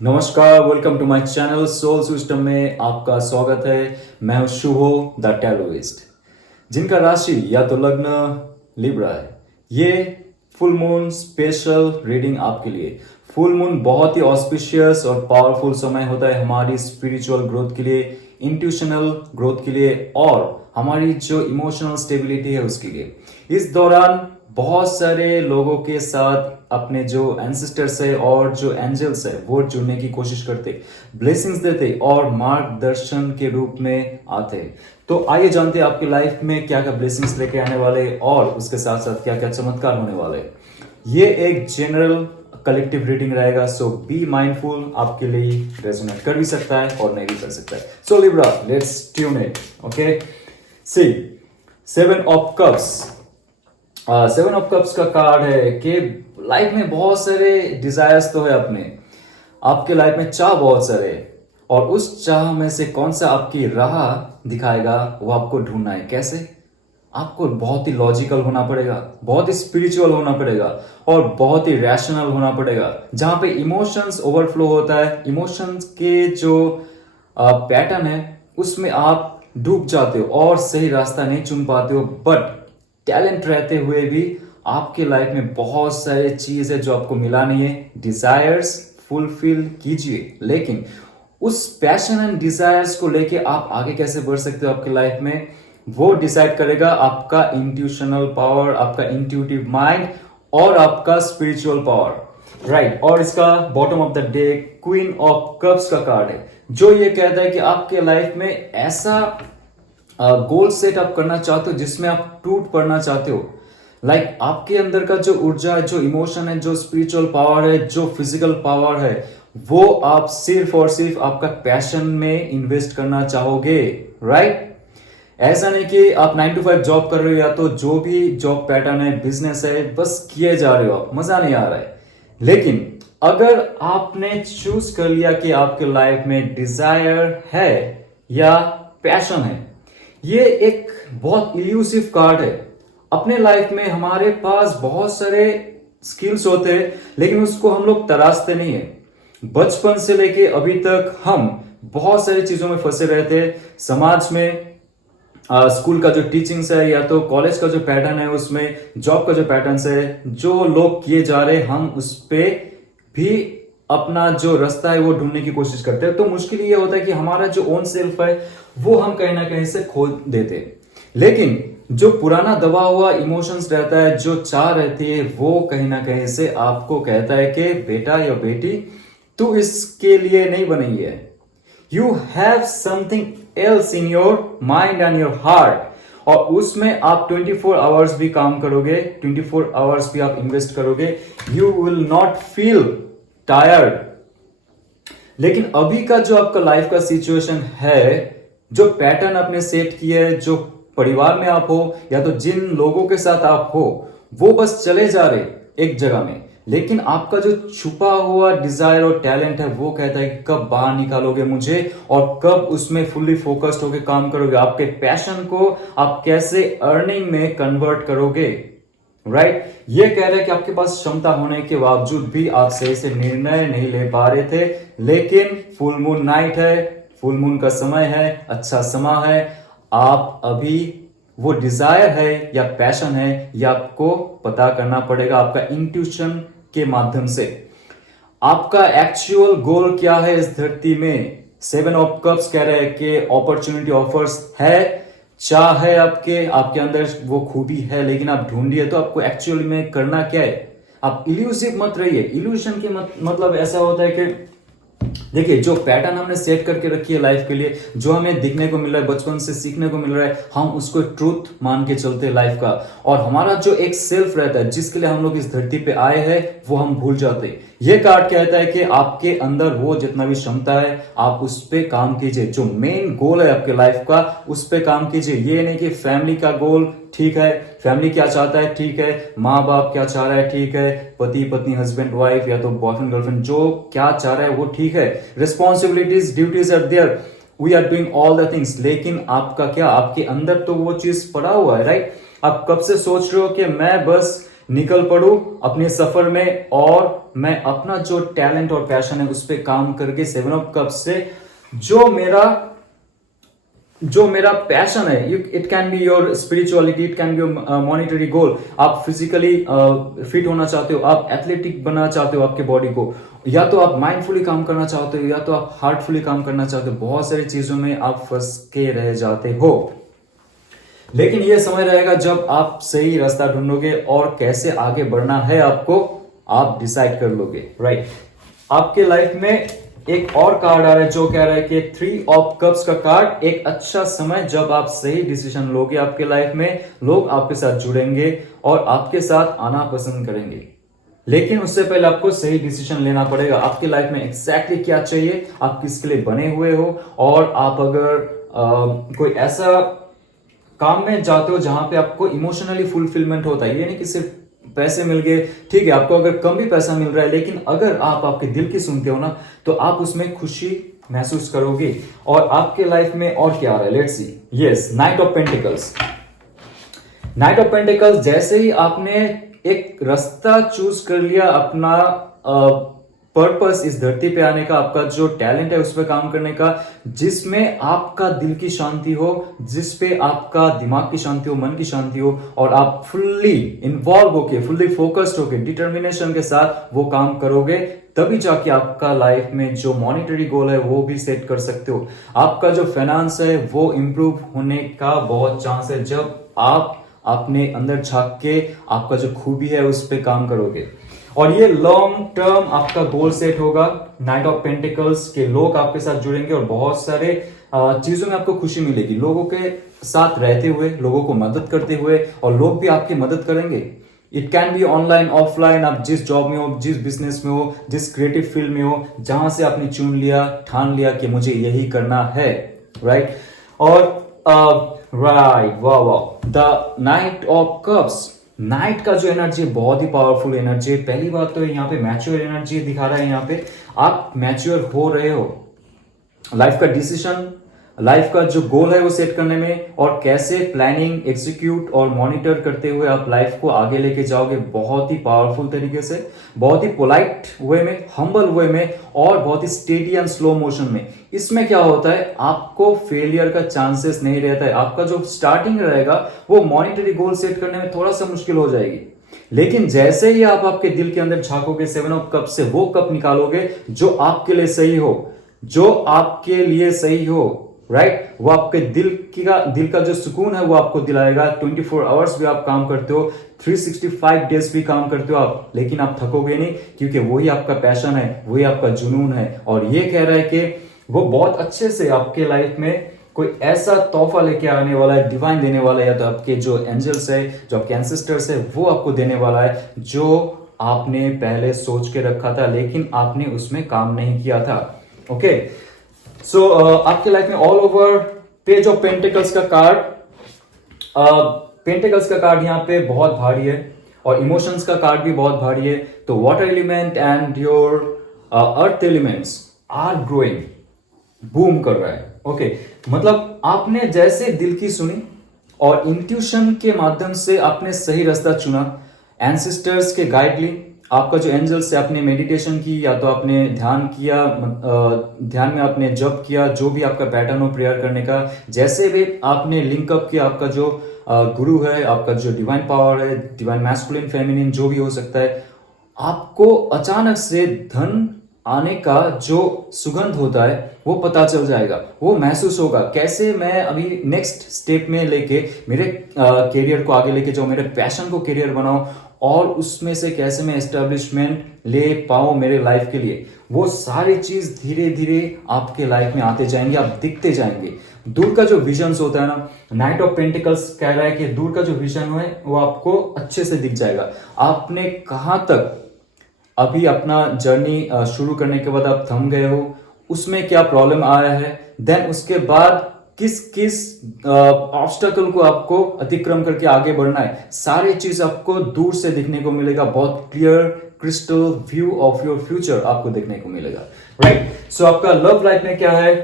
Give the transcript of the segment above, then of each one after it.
नमस्कार, welcome to my channel soul system में आपका स्वागत है। मैं हूं शुभो द टैरोइस्ट, जिनका राशि या तो लग्न लिब्रा है। ये फुल मून स्पेशल रीडिंग आपके लिए। फुल मून बहुत ही ऑस्पिशियस और पावरफुल समय होता है हमारी स्पिरिचुअल ग्रोथ के लिए, इंट्यूशनल ग्रोथ के लिए और हमारी जो इमोशनल स्टेबिलिटी है उसके लिए। इस दौरान बहुत सारे लोगों के साथ अपने जो एंसेस्टर्स है और जो एंजल्स है वो जुड़ने की कोशिश करते, ब्लेसिंग्स देते और मार्गदर्शन के रूप में आते। तो आइए जानते हैं आपकी लाइफ में क्या क्या ब्लेसिंग्स लेके आने वाले और उसके साथ साथ क्या क्या चमत्कार होने वाले। ये एक जनरल कलेक्टिव रीडिंग रहेगा, सो बी माइंडफुल। आपके लिए रेजोनेट कर भी सकता है और नहीं भी कर सकता है। So Libra, let's tune it. Okay, see 7 of cups. 7 of cups का कार्ड है कि लाइफ में बहुत सारे डिजायर्स तो है अपने, आपके लाइफ में चाह बहुत सारे, और उस चाह में से कौन सा आपकी राह दिखाएगा वो आपको ढूंढना है। कैसे? आपको बहुत ही लॉजिकल होना पड़ेगा, बहुत ही स्पिरिचुअल होना पड़ेगा और बहुत ही रैशनल होना पड़ेगा। जहां पे इमोशंस ओवरफ्लो होता है, इमोशंस के जो पैटर्न है उसमें आप डूब जाते हो और सही रास्ता नहीं चुन पाते हो। बट टैलेंट रहते हुए भी आपके लाइफ में बहुत सारे चीज है जो आपको मिला नहीं है। डिजायर्स फुलफिल कीजिए, लेकिन उस पैशन एंड डिजायर्स को लेके आप आगे कैसे बढ़ सकते हो आपकी लाइफ में, वो डिसाइड करेगा आपका इंट्यूशनल पावर, आपका इंट्यूटिव माइंड और आपका स्पिरिचुअल पावर। राइट, और इसका bottom of the day queen of cups का कार्ड है, जो ये कहता है कि आपके लाइफ में ऐसा गोल सेट आप करना चाहते हो जिसमें आप टूट पड़ना चाहते हो। लाइक आपके अंदर का जो ऊर्जा है, जो इमोशन है, जो स्पिरिचुअल पावर है, जो फिजिकल पावर है, वो आप सिर्फ और सिर्फ आपका पैशन में इन्वेस्ट करना चाहोगे। राइट, ऐसा नहीं कि आप 9 to 5 जॉब कर रहे हो या तो जो भी जॉब पैटर्न है, बिजनेस है, बस किए जा रहे हो, आप मजा नहीं आ रहा है। लेकिन अगर आपने चूज कर लिया कि आपके लाइफ में डिजायर है या पैशन है, ये एक बहुत इल्यूसिव कार्ड है। अपने लाइफ में हमारे पास बहुत सारे स्किल्स होते हैं, लेकिन उसको हम लोग तराशते नहीं है। बचपन से लेके अभी तक हम बहुत सारी चीजों में फंसे रहते हैं। समाज में स्कूल का जो टीचिंग्स है या तो कॉलेज का जो पैटर्न है, उसमें जॉब का जो पैटर्न है, जो लोग किए जा रहे, हम उस पे भी अपना जो रास्ता है वो ढूंढने की कोशिश करते हैं। तो मुश्किल ये होता है कि हमारा जो ओन सेल्फ है वो हम कहीं ना कहीं से खो देते हैं। लेकिन जो पुराना दबा हुआ इमोशंस रहता है, जो चाह रहती है, वो कहीं ना कहीं से आपको कहता है कि बेटा या बेटी, तू इसके लिए नहीं बनी है। You have something else in your mind and your heart, और उसमें आप 24 आवर्स भी काम करोगे, 24 आवर्स भी आप इन्वेस्ट करोगे। You will not feel tired. लेकिन अभी का जो आपका लाइफ का सिचुएशन है, जो पैटर्न आपने सेट किया है, जो परिवार में आप हो या तो जिन लोगों के साथ आप हो, वो बस चले जा रहे एक जगह में। लेकिन आपका जो छुपा हुआ डिजायर और टैलेंट है वो कहता है कि कब बाहर निकालोगे मुझे और कब उसमें फुल्ली फोकस्ड होकर काम करोगे। आपके पैशन को आप कैसे अर्निंग में कन्वर्ट करोगे। राइट, ये कह रहे हैं कि आपके पास क्षमता होने के बावजूद भी आप सही से निर्णय नहीं ले पा रहे थे। लेकिन फुल मून नाइट है, फुल मून का समय है, अच्छा समय है। आप अभी वो डिजायर है या पैशन है, ये आपको पता करना पड़ेगा आपका इंट्यूशन के माध्यम से। आपका एक्चुअल गोल क्या है इस धरती में। 7 ऑफ कप्स कह रहे हैं कि अपॉर्चुनिटी ऑफर्स है, चाह है आपके आपके अंदर वो खूबी है, लेकिन आप ढूंढिए तो आपको एक्चुअली में करना क्या है। आप इल्यूसिव मत रहिए। इल्यूशन के मतलब ऐसा होता है कि देखिए, जो पैटर्न हमने सेट करके रखी है लाइफ के लिए, जो हमें दिखने को मिल रहा है, बचपन से सीखने को मिल रहा है, हम उसको ट्रूथ मान के चलते हैं लाइफ का। और हमारा जो एक सेल्फ रहता है जिसके लिए हम लोग इस धरती पे आए हैं, वो हम भूल जाते हैं। ये कार्ड कहता है कि आपके अंदर वो जितना भी क्षमता है आप उस पर काम कीजिए। जो मेन गोल है आपके लाइफ का, उस पर काम कीजिए। ये नहीं कि फैमिली का गोल ठीक है, फैमिली क्या चाहता है ठीक है, माँ बाप क्या चाह रहा है ठीक है, पति पत्नी हस्बैंड वाइफ या तो बॉयफ्रेंड गर्लफ्रेंड जो क्या चाह रहा है वो ठीक है। Responsibilities duties are there, we are doing all the things. लेकिन आपका क्या, आपके अंदर तो वो चीज पड़ा हुआ है। राइट, आप कब से सोच रहे हो कि मैं बस निकल पड़ूं अपने सफर में और मैं अपना जो टैलेंट और पैशन है उस पर काम करके 7 ऑफ कप्स से जो मेरा पैशन है, it can be your spirituality, it can be your monetary goal. आप फिजिकली फिट होना चाहते हो, आप एथलेटिक बनना चाहते हो आपके बॉडी को, या तो आप माइंडफुली काम करना चाहते हो, या तो आप हार्टफुली काम करना चाहते हो। बहुत सारी चीजों में आप फंस के रह जाते हो, लेकिन यह समय रहेगा जब आप सही रास्ता ढूंढोगे और कैसे आगे बढ़ना है आपको आप डिसाइड कर लोगे, राइट। आपके लाइफ में एक और कार्ड आ रहा है जो कह रहा है कि 3 ऑफ कप्स का कार्ड, एक अच्छा समय जब आप सही डिसीजन लोगे आपके लाइफ में, लोग आपके साथ जुड़ेंगे और आपके साथ आना पसंद करेंगे। लेकिन उससे पहले आपको सही डिसीजन लेना पड़ेगा। आपके लाइफ में एग्जैक्टली क्या चाहिए, आप किसके लिए बने हुए हो, और आप अगर कोई ऐसा काम में जाते हो जहां पे आपको इमोशनली फुलफिलमेंट होता है, ये नहीं कि सिर्फ पैसे मिल गए, ठीक है, आपको अगर कम भी पैसा मिल रहा है, लेकिन अगर आप आपके दिल की सुनते हो ना, तो आप उसमें खुशी महसूस करोगे। और आपके लाइफ में और क्या आ रहा है, let's see. Yes, night of pentacles. Night of pentacles, जैसे ही आपने एक रास्ता चूज कर लिया, अपना पर्पस इस धरती पे आने का, आपका जो टैलेंट है उस पर काम करने का, जिसमें आपका दिल की शांति हो, जिस पे आपका दिमाग की शांति हो, मन की शांति हो, और आप फुल्ली इन्वॉल्व होके, फुल्ली फोकस्ड होके, डिटर्मिनेशन के साथ वो काम करोगे, तभी जाके आपका लाइफ में जो मॉनिटरी गोल है वो भी सेट कर सकते हो। आपका जो फाइनेंस है वो इंप्रूव होने का बहुत चांस है जब आप अपने अंदर झांक के आपका जो खूबी है उस पर काम करोगे, और ये लॉन्ग टर्म आपका गोल सेट होगा। नाइट ऑफ पेंटिकल्स के लोग आपके साथ जुड़ेंगे और बहुत सारे चीजों में आपको खुशी मिलेगी, लोगों के साथ रहते हुए, लोगों को मदद करते हुए, और लोग भी आपकी मदद करेंगे। It can B online, offline, आप जिस जॉब में हो, जिस बिजनेस में हो, जिस क्रिएटिव फील्ड में हो, जहां से आपने चुन लिया, ठान लिया कि मुझे यही करना है, राइट। और राइट, वाह वाह, the night of cups, night का जो एनर्जी बहुत ही पावरफुल एनर्जी है। पहली बात तो यहाँ पे मैच्योर एनर्जी दिखा रहा है, यहाँ पे आप मैच्योर हो रहे हो लाइफ का डिसीजन, लाइफ का जो गोल है वो सेट करने में, और कैसे प्लानिंग, एग्जीक्यूट और मॉनिटर करते हुए आप लाइफ को आगे लेके जाओगे बहुत ही पावरफुल तरीके से, बहुत ही पोलाइट वे में, हम्बल वे में, और बहुत ही स्टेडी एंड स्लो मोशन में। इसमें क्या होता है, आपको फेलियर का चांसेस नहीं रहता है। आपका जो स्टार्टिंग रहेगा वो मॉनिटरी गोल सेट करने में थोड़ा सा मुश्किल हो जाएगी, लेकिन जैसे ही आप आपके दिल के अंदर झांकोगे, 7 ऑफ कप से वो कप निकालोगे जो आपके लिए सही हो, जो आपके लिए सही हो, राइट, वो आपके दिल का जो सुकून है वो आपको दिलाएगा। 24 आवर्स भी आप काम करते हो, 365 डेज भी काम करते हो आप, लेकिन आप थकोगे नहीं, क्योंकि वही आपका पैशन है, वही आपका जुनून है। और ये कह रहा है कि वो बहुत अच्छे से आपके लाइफ में कोई ऐसा तोहफा लेके आने वाला है, डिवाइन देने वाला है, या तो आपके जो एंजल्स है, जो आपके एंसेस्टर्स है, वो आपको देने वाला है, जो आपने पहले सोच के रखा था लेकिन आपने उसमें काम नहीं किया था। ओके, सो आपके लाइफ में all over page of pentacles का कार्ड, पेंटिकल्स का कार्ड यहाँ पे बहुत भारी है, और इमोशंस का कार्ड भी बहुत भारी है। तो water element and your earth elements are growing, boom कर रहा है। ओके, मतलब आपने जैसे दिल की सुनी और इंट्यूशन के माध्यम से आपने सही रास्ता चुना, एंसेस्टर्स के गाइड ली, आपका जो एंजल्स से आपने मेडिटेशन की, या तो आपने ध्यान किया, ध्यान में आपने जप किया, जो भी आपका पैटर्न हो प्रेयर करने का, जैसे भी आपने लिंकअप किया, आपका जो गुरु है, आपका जो डिवाइन पावर है, डिवाइन मैस्कुलिन, फेमिनिन, जो भी हो सकता है, आपको अचानक से धन आने का जो सुगंध होता है वो पता चल जाएगा, वो महसूस होगा। कैसे मैं अभी नेक्स्ट स्टेप में लेके मेरे कैरियर को आगे लेके जाऊं, मेरे पैशन को कैरियर बनाऊं, और उसमें से कैसे मैं एस्टेब्लिशमेंट ले पाऊं मेरे लाइफ के लिए, वो सारी चीज धीरे धीरे आपके लाइफ में आते जाएंगे, आप दिखते जाएंगे। दूर का जो विजन होता है ना, नाइट ऑफ पेंटिकल्स कह रहा है कि दूर का जो विजन है वो आपको अच्छे से दिख जाएगा। आपने कहां तक अभी अपना जर्नी शुरू करने के बाद आप थम गए हो, उसमें क्या प्रॉब्लम आया है, देन उसके बाद किस किस ऑब्स्टेकल को आपको अतिक्रम करके आगे बढ़ना है, सारी चीज आपको दूर से दिखने को मिलेगा। बहुत clear crystal view of your future आपको देखने को मिलेगा, राइट। सो आपका लव लाइफ में क्या है,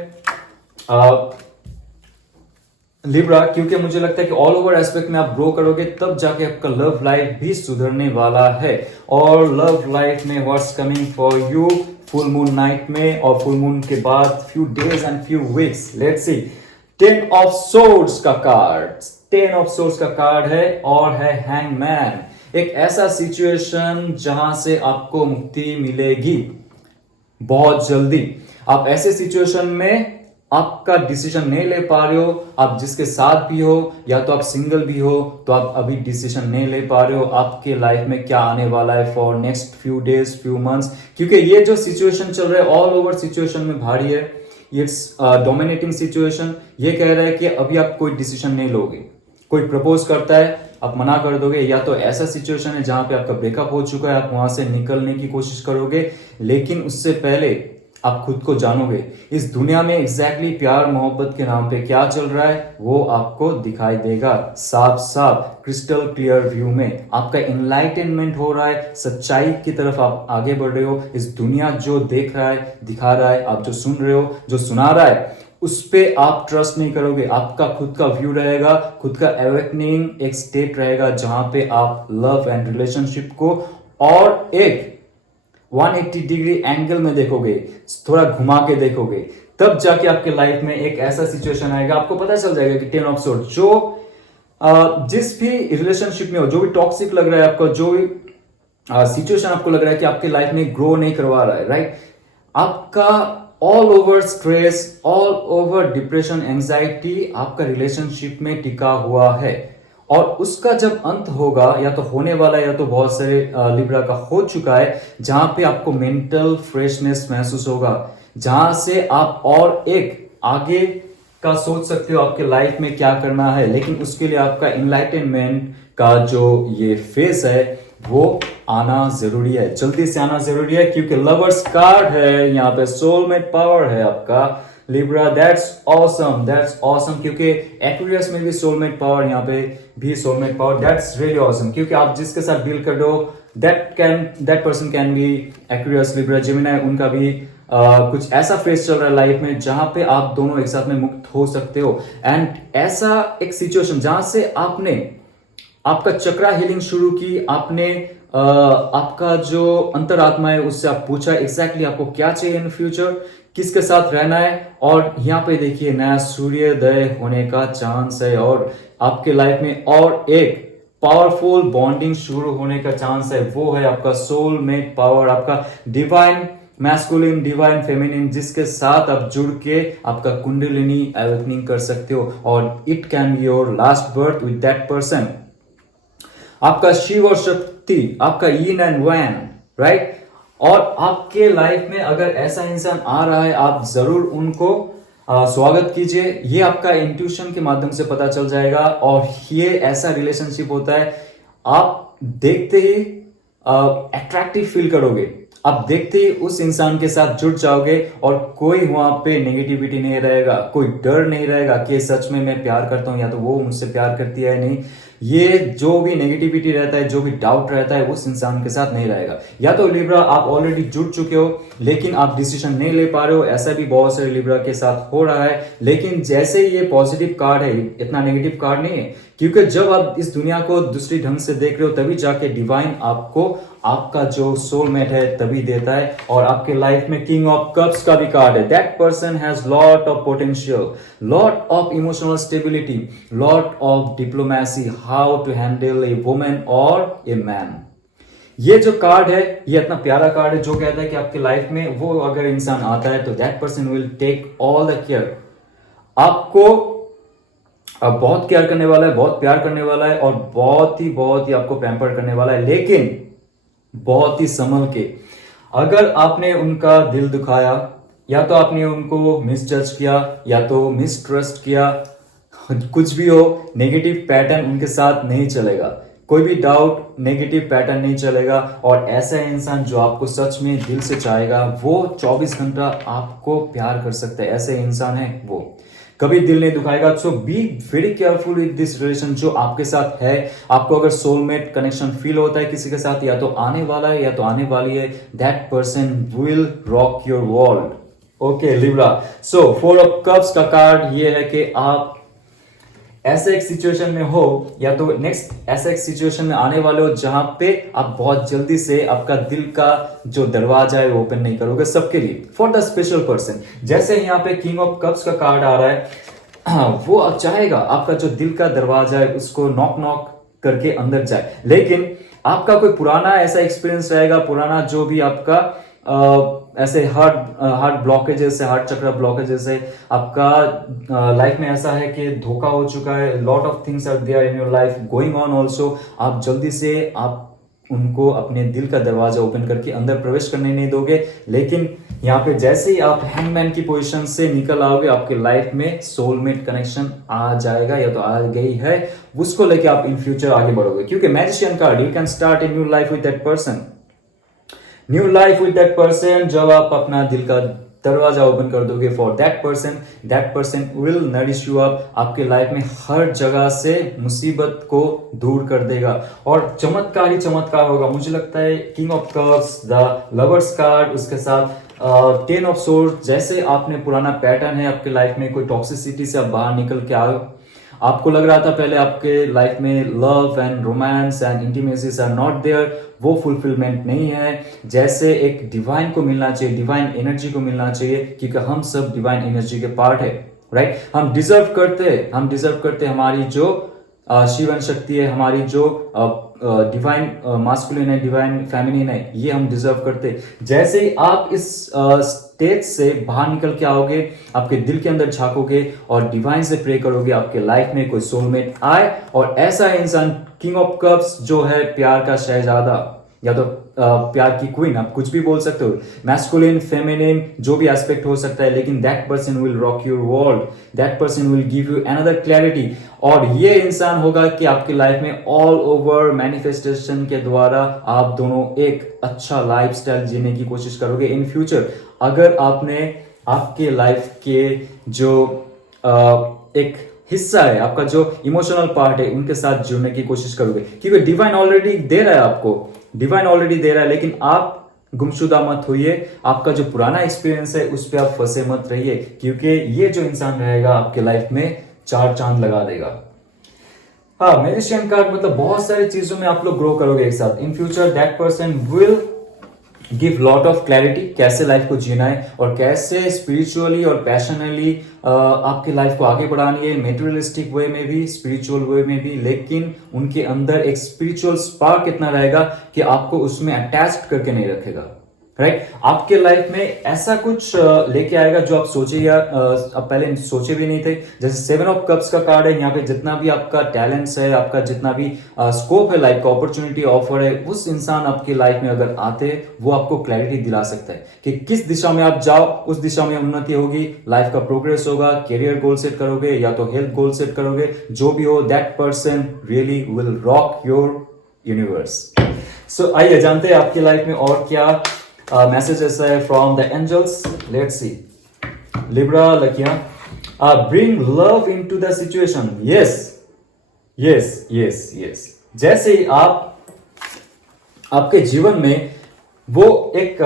लिब्रा, क्योंकि मुझे लगता है कि ऑल ओवर एस्पेक्ट में आप ग्रो करोगे तब जाके आपका लव लाइफ भी सुधरने वाला है। और लव लाइफ में what's coming for you full moon night में और फुल मून के बाद few days and few weeks, let's see. 10 of swords का कार्ड, 10 ऑफ सोर्ड्स का कार्ड है और है हैंगमैन। एक ऐसा सिचुएशन जहां से आपको मुक्ति मिलेगी बहुत जल्दी। आप ऐसे सिचुएशन में आपका डिसीजन नहीं ले पा रहे हो, आप जिसके साथ भी हो या तो आप सिंगल भी हो तो आप अभी डिसीजन नहीं ले पा रहे हो आपके लाइफ में क्या आने वाला है for next few days few months. क्योंकि ये जो सिचुएशन चल रहा है ऑल ओवर सिचुएशन में भारी है, इट्स डोमिनेटिंग सिचुएशन। ये कह रहा है कि अभी आप कोई डिसीजन नहीं लोगे। कोई प्रपोज करता है आप मना कर दोगे, या तो ऐसा सिचुएशन है जहां पे आपका ब्रेकअप हो चुका है, आप वहां से निकलने की कोशिश करोगे, लेकिन उससे पहले आप खुद को जानोगे। इस दुनिया में एग्जैक्टली प्यार मोहब्बत के नाम पे क्या चल रहा है वो आपको दिखाई देगा साफ साफ क्रिस्टल क्लियर व्यू में। आपका इनलाइटनमेंट हो रहा है, सच्चाई की तरफ आप आगे बढ़ रहे हो। इस दुनिया जो देख रहा है, दिखा रहा है, आप जो सुन रहे हो, जो सुना रहा है, उस पे आप ट्रस्ट नहीं करोगे। आपका खुद का व्यू रहेगा, खुद का अवेकनिंग एक स्टेट रहेगा जहां पे आप लव एंड रिलेशनशिप को और एक 180 डिग्री एंगल में देखोगे, थोड़ा घुमा के देखोगे, तब जाके आपके लाइफ में एक ऐसा सिचुएशन आएगा, आपको पता चल जाएगा कि 10 ऑफ सोर्ड जो जिस भी रिलेशनशिप में हो, जो भी टॉक्सिक लग रहा है आपको, जो भी सिचुएशन आपको लग रहा है कि आपके लाइफ में ग्रो नहीं करवा रहा है, राइट, आपका all over stress, all over depression, anxiety आपका रिलेशनशिप में टिका हुआ है। और उसका जब अंत होगा, या तो होने वाला है या तो बहुत सारे लिब्रा का हो चुका है, जहां पे आपको मेंटल फ्रेशनेस महसूस होगा, जहां से आप और एक आगे का सोच सकते हो आपके लाइफ में क्या करना है। लेकिन उसके लिए आपका इनलाइटनमेंट का जो ये फेस है वो आना जरूरी है, जल्दी से आना जरूरी है, क्योंकि लवर्स कार्ड है यहाँ पे, सोलमेट पावर है आपका Libra. That's awesome, that's awesome, क्योंकि एक्वेरियस में भी सोलमेट पावर, यहाँ पे भी soulmate power. That's really awesome, क्योंकि आप जिसके साथ डील कर रहे हो that person can be Aquarius, Libra, Gemini, उनका भी कुछ ऐसा फेस चल रहा है लाइफ में जहां पे आप दोनों एक साथ में मुक्त हो सकते हो। एंड ऐसा एक सिचुएशन जहां से आपने आपका चक्रा हीलिंग शुरू की, आपने आपका जो अंतरात्मा है उससे आप पूछा एग्जैक्टली आपको क्या चाहिए इन फ्यूचर, किसके साथ रहना है, और यहाँ पे देखिए नया सूर्योदय होने का चांस है और आपके लाइफ में और एक पावरफुल बॉन्डिंग शुरू होने का चांस है। वो है आपका सोलमेट पावर, आपका डिवाइन मैस्कुलिन, डिवाइन फेमिनिन, जिसके साथ आप जुड़ के आपका कुंडलिनी अवेकनिंग कर सकते हो। और it can be your last birth with that person. आपका शिव और शक्ति, आपका यीन एंड वैन, राइट। और आपके लाइफ में अगर ऐसा इंसान आ रहा है, आप जरूर उनको स्वागत कीजिए। ये आपका इंट्यूशन के माध्यम से पता चल जाएगा। और ये ऐसा रिलेशनशिप होता है, आप देखते ही अट्रैक्टिव फील करोगे, आप देखते ही उस इंसान के साथ जुड़ जाओगे और कोई वहां पे नेगेटिविटी नहीं रहेगा, कोई डर नहीं रहेगा कि सच में मैं प्यार करता हूं या तो वो मुझसे प्यार करती है नहीं। ये जो भी नेगेटिविटी रहता है, जो भी डाउट रहता है, उस इंसान के साथ नहीं रहेगा। या तो लिब्रा आप ऑलरेडी जुड़ चुके हो लेकिन आप डिसीजन नहीं ले पा रहे हो, ऐसा भी बहुत सारे लिब्रा के साथ हो रहा है। लेकिन जैसे ये पॉजिटिव कार्ड है, इतना नेगेटिव कार्ड नहीं है, क्योंकि जब आप इस दुनिया को दूसरी ढंग से देख रहे हो तभी जाके डिवाइन आपको आपका जो सोलमेट है तभी देता है। और आपके लाइफ में किंग ऑफ कप्स का भी कार्ड है। That person has lot of potential, lot of emotional stability, lot of diplomacy, how to handle a women और ए मैन। ये जो कार्ड है ये इतना प्यारा कार्ड है जो कहता है कि आपके लाइफ में वो अगर इंसान आता है तो that person will take all the care, आपको अब बहुत केयर करने वाला है, बहुत प्यार करने वाला है और बहुत ही आपको पैम्पर करने वाला है, लेकिन बहुत ही संभल के। अगर आपने उनका दिल दुखाया, या तो आपने उनको मिसजज किया या तो मिसट्रस्ट किया, कुछ भी हो, नेगेटिव पैटर्न उनके साथ नहीं चलेगा, कोई भी डाउट, नेगेटिव पैटर्न नहीं चलेगा। और ऐसा इंसान जो आपको सच में दिल से चाहेगा वो 24 घंटा आपको प्यार कर सकता है, ऐसे इंसान है वो, कभी दिल नहीं दुखाएगा। So be very careful with this relation जो आपके साथ है। आपको अगर सोलमेट कनेक्शन फील होता है किसी के साथ, या तो आने वाला है या तो आने वाली है, that person will rock your world. Okay Libra, so 4 of cups का कार्ड ये है कि आप ऐसे एक सिचुएशन में हो या तो नेक्स्ट ऐसे एक सिचुएशन में आने वाले हो जहां पे आप बहुत जल्दी से आपका दिल का जो दरवाजा है वो ओपन नहीं करोगे सबके लिए, फॉर द स्पेशल पर्सन। जैसे यहाँ पे किंग ऑफ कप्स का कार्ड आ रहा है, वो अब चाहेगा आपका जो दिल का दरवाजा है उसको नॉक नॉक करके अंदर जाए, लेकिन आपका कोई पुराना ऐसा एक्सपीरियंस रहेगा, पुराना जो भी आपका ऐसे हार्ट ब्लॉकेजेस है, हार्ट चक्र ब्लॉकेजेस है, आपका लाइफ में ऐसा है कि धोखा हो चुका है, lot of things are there in your life going on also, आप जल्दी से आप उनको अपने दिल का दरवाजा ओपन करके अंदर प्रवेश करने नहीं दोगे। लेकिन यहाँ पे जैसे ही आप हैंगमैन की पोजीशन से निकल आओगे, आपके लाइफ में सोलमेट कनेक्शन आ जाएगा या तो आ गई है, उसको लेके आप इन फ्यूचर आगे बढ़ोगे। क्योंकि magician card, you can start a new life with that person, new life with that person. जब आप अपना दिल का दरवाजा ओपन कर दोगे for that person will nourish you up, आपके लाइफ में हर जगह से मुसीबत को दूर कर देगा और चमत्कार ही चमत्कार होगा। मुझे लगता है king of cups, the lovers card, उसके साथ 10 ऑफ सोर्ड्स, जैसे आपने पुराना पैटर्न है आपके लाइफ में, कोई टॉक्सिसिटी से आप बाहर निकल के आओ, आपको लग रहा था पहले आपके लाइफ में love and romance and intimacies are not there, वो फुलफिलमेंट नहीं है, जैसे एक डिवाइन को मिलना चाहिए, डिवाइन एनर्जी को मिलना चाहिए, क्योंकि हम सब डिवाइन एनर्जी के पार्ट है, राइट। हम डिजर्व करते हमारी जो शिवन शक्ति है, हमारी जो डिवाइन मास्कुलिन है, डिवाइन फेमिनिन है, ये हम डिजर्व करते। जैसे ही आप इस स्टेज से बाहर निकल के आओगे, आपके दिल के अंदर झांकोगे और डिवाइन से प्रे करोगे, आपके लाइफ में कोई सोलमेट आए और ऐसा इंसान, किंग ऑफ कप्स जो है प्यार का शहजादा या तो प्यार की क्वीन, आप कुछ भी बोल सकते हो, मैस्कुलिन फेमिनिन जो भी एस्पेक्ट हो सकता है, लेकिन that person will rock your world, that person will give you another clarity. और ये इंसान होगा कि आपकी लाइफ में ऑल ओवर मैनिफेस्टेशन के द्वारा आप दोनों एक अच्छा लाइफस्टाइल जीने की कोशिश करोगे इन फ्यूचर। अगर आपने आपके लाइफ के जो एक हिस्सा है, आपका जो इमोशनल पार्ट है, उनके साथ जुड़ने की कोशिश करोगे, क्योंकि डिवाइन ऑलरेडी दे रहा है आपको, डिवाइन ऑलरेडी दे रहा है, लेकिन आप गुमशुदा मत होइए, आपका जो पुराना एक्सपीरियंस है उस पर आप फंसे मत रहिए, क्योंकि ये जो इंसान रहेगा आपके लाइफ में 4 चांद लगा देगा। हाँ, मैजिशियन कार्ड मतलब बहुत सारी चीजों में आप लोग ग्रो करोगे एक साथ। In future that person will give lot of clarity, कैसे लाइफ को जीना है और कैसे स्पिरिचुअली और पैशनली आपकी लाइफ को आगे बढ़ानी है, मेटेरियलिस्टिक वे में भी, स्पिरिचुअल वे में भी, लेकिन उनके अंदर एक स्पिरिचुअल स्पार्क कितना रहेगा कि आपको उसमें अटैच करके नहीं रखेगा, राइट। आपके लाइफ में ऐसा कुछ लेके आएगा जो आप सोचे या आप पहले सोचे भी नहीं थे। जैसे 7 ऑफ कप्स का कार्ड है, यहाँ पे जितना भी आपका टैलेंट्स है, आपका जितना भी स्कोप है, लाइफ का अपॉर्चुनिटी ऑफर है, उस इंसान आपकी लाइफ में अगर आते, वो आपको क्लैरिटी दिला सकता है कि किस दिशा में आप जाओ, उस दिशा में उन्नति होगी, लाइफ का प्रोग्रेस होगा, करियर गोल सेट करोगे या तो हेल्थ गोल सेट करोगे, जो भी हो, that person really will rock your universe. So आइए जानते हैं आपकी लाइफ में और क्या messages from the angels. Let's see. Libra, Lakia, bring love into the situation. Yes, yes, yes, yes. जैसे ही आप आपके जीवन में वो एक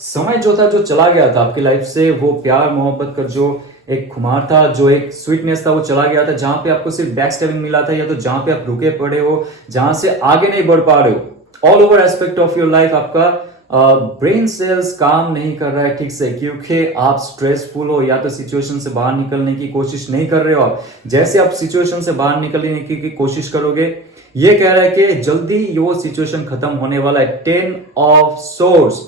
समय जो था, जो चला गया था आपकी लाइफ से, वो प्यार मोहब्बत का जो एक खुमार था, जो एक स्वीटनेस था, वो चला गया था, जहां पे आपको सिर्फ बैक स्टेपिंग मिला था, या तो जहां पे आप रुके पड़े हो, जहां से आगे नहीं बढ़ पा रहे हो। All over aspect of your life आपका ब्रेन सेल्स काम नहीं कर रहा है ठीक से, क्योंकि आप स्ट्रेसफुल हो या तो सिचुएशन से बाहर निकलने की कोशिश नहीं कर रहे हो। आप जैसे आप सिचुएशन से बाहर निकलने की कोशिश करोगे, ये कह रहा है कि जल्दी वो सिचुएशन खत्म होने वाला है। 10 ऑफ सोर्स,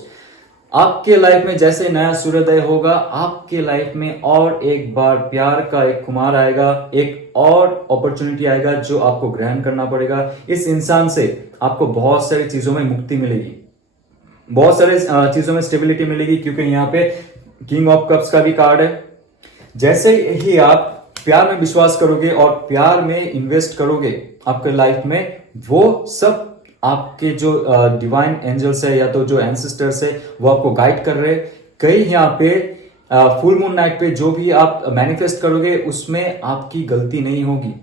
आपके लाइफ में जैसे नया सूर्योदय होगा, आपके लाइफ में और एक बार प्यार का एक खुमार आएगा, एक और अपॉर्चुनिटी आएगा जो आपको ग्रहण करना पड़ेगा। इस इंसान से आपको बहुत सारी चीजों में मुक्ति मिलेगी, बहुत सारे चीजों में स्टेबिलिटी मिलेगी, क्योंकि यहाँ पे किंग ऑफ कप्स का भी कार्ड है। जैसे ही आप प्यार में विश्वास करोगे और प्यार में इन्वेस्ट करोगे आपके लाइफ में, वो सब आपके जो डिवाइन एंजल्स है या तो जो एंसेस्टर्स है, वो आपको गाइड कर रहे हैं। कई यहाँ पे फुल मून नाइट पे जो भी आप मैनिफेस्ट करोगे, उसमें आपकी गलती नहीं होगी।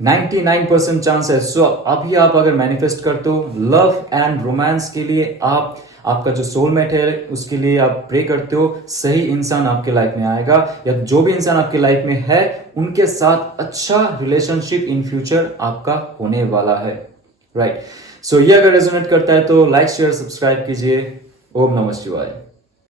99% चांस है। सो अभी आप अगर मैनिफेस्ट करते हो लव एंड रोमांस के लिए, आपका जो सोलमेट है उसके लिए आप प्रे करते हो, सही इंसान आपके लाइफ में आएगा, या जो भी इंसान आपके लाइफ में है उनके साथ अच्छा रिलेशनशिप इन फ्यूचर आपका होने वाला है। राइट। सो ये अगर रेजोनेट करता है तो लाइक शेयर सब्सक्राइब कीजिए। ओम नमः शिवाय।